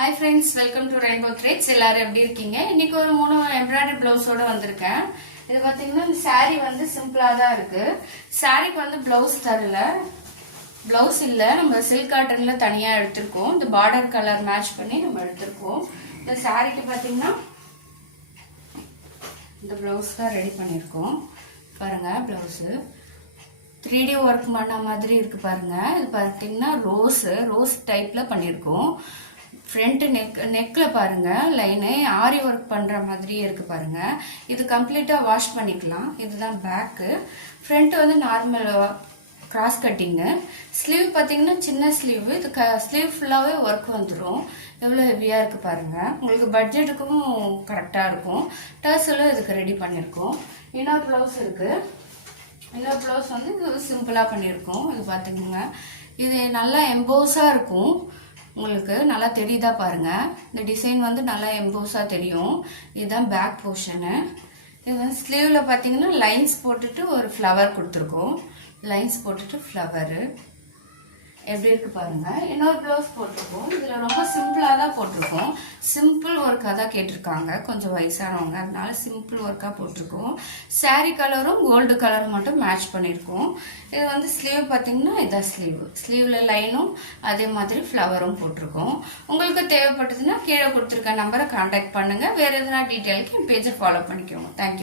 Hi friends, welcome to Rainbow Threads. எல்லாரும் எப்படி இருக்கீங்க? இன்னைக்கு ஒரு 3 எம்ப்ராய்டரி ப்ளவுஸோட வந்திருக்கேன். இது பாத்தீங்கன்னா இந்த saree வந்து சிம்பிளா தான் இருக்கு. சாரிக்கு வந்து ப்ளவுஸ் தரல. ப்ளவுஸ் இல்ல, நம்ம சில்க் காட்டன்ல தனியா எடுத்துருக்கோம். இந்த பார்டர் கலர் மேட்ச் பண்ணி நம்ம எடுத்துருக்கோம். இந்த சாரிக்கு பாத்தீங்கன்னா இந்த ப்ளவுஸ் தான் ரெடி பண்ணிருக்கோம். பாருங்க ப்ளவுஸ் 3D ஒர்க் பண்ண மாதிரி இருக்கு பாருங்க. இது பாத்தீங்கன்னா ரோஸ் டைப்ல பண்ணிருக்கோம். ஃப்ரண்ட் நெக்ல பாருங்க லைனு ஆரி ஒர்க் பண்ற மாதிரியே இருக்கு பாருங்க. இது கம்ப்ளீட்டா வாஷ் பண்ணிக்கலாம். இதுதான் பேக்கு. ஃப்ரண்ட் வந்து நார்மல் கிராஸ் கட்டிங்கு. ஸ்லீவ் பாத்தீங்கன்னா சின்ன ஸ்லீவ். இது ஸ்லீவ் ஃபுல்லாவே ஒர்க் வந்துடும். எவ்வளோ ஹெவியா இருக்கு பாருங்க. உங்களுக்கு பட்ஜெட்டுக்கும் கரெக்டா இருக்கும். டர்சலும் இதுக்கு ரெடி பண்ணிருக்கோம். இன்னொரு பிளவுஸ் இருக்கு. இன்னொரு பிளவுஸ் வந்து இது சிம்பிளா பண்ணிருக்கோம். இது பாத்துக்கோங்க. இது நல்லா எம்போஸா இருக்கும். உங்களுக்கு நல்லா தெரியுதா பாருங்க. இந்த டிசைன் வந்து நல்லா எம்போஸா தெரியும். இதுதான் பேக் போர்ஷனு. இது வந்து ஸ்லீவ்ல பாத்தீங்கன்னா லைன்ஸ் போட்டுட்டு ஒரு ஃப்ளவர் கொடுத்துருக்கோம். லைன்ஸ் போட்டுட்டு ஃப்ளவரு எப்படி இருக்கு பாருங்க. இன்னொரு பிளவுஸ் போட்டிருக்கோம். இதுல ரொம்ப சிம்பிளா தான் போட்டிருக்கோம். சிம்பிள் ஒர்க்கா தான் கேட்டிருக்காங்க கொஞ்சம் வயசானவங்க, அதனால சிம்பிள் ஒர்க்கா போட்டிருக்கோம். சாரி கலரும் கோல்டு கலர் மட்டும் மேட்ச் பண்ணிருக்கோம். இது வந்து ஸ்லீவ் பாத்தீங்கன்னா இதான் ஸ்லீவ்ல லைனும் அதே மாதிரி ஃப்ளவரும் போட்டிருக்கோம். உங்களுக்கு தேவைப்பட்டதுன்னா கீழே கொடுத்துருக்க நம்பரை கான்டாக்ட் பண்ணுங்க. வேற எதுனா டீட்டெயிலுக்கு என் பேஜை ஃபாலோ பண்ணிக்கோங்க. தேங்க்யூ.